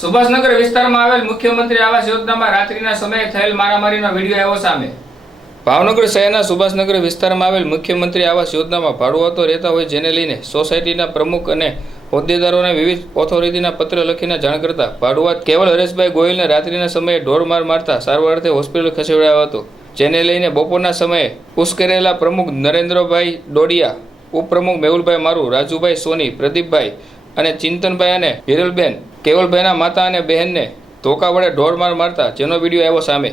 સુભાષનગર વિસ્તારમાં આવેલ મુખ્યમંત્રી આવાસ યોજનામાં રાત્રિના સમયે થયેલ મારામારીનો વીડિયો આવ્યો સામે. ભાવનગર શહેરના સુભાષનગર વિસ્તારમાં આવેલ મુખ્યમંત્રી આવાસ યોજનામાં ભાડુઆતો રહેતા હોય જેને લઈને સોસાયટીના પ્રમુખ અને હોદ્દેદારોને વિવિધ ઓથોરિટીના પત્ર લખીને જાણ કરતા ભાડુઆત કેવલ હરેશભાઈ ગોયલને રાત્રિના સમયે ઢોરમાર મારતા સારવાર અર્થે હોસ્પિટલ ખસેડાયો હતો, જેને લઈને બપોરના સમયે ઉશ્કેરેલા પ્રમુખ નરેન્દ્રભાઈ ડોડિયા, ઉપપ્રમુખ મેહુલભાઈ મારુ, રાજુભાઈ સોની, પ્રદીપભાઈ અને ચિંતનભાઈ અને હિરલબેન, કેવલભાઈના માતા અને બહેનને ધોકા વડે ઢોર માર મારતા જેનો વીડિયો આવ્યો સામે.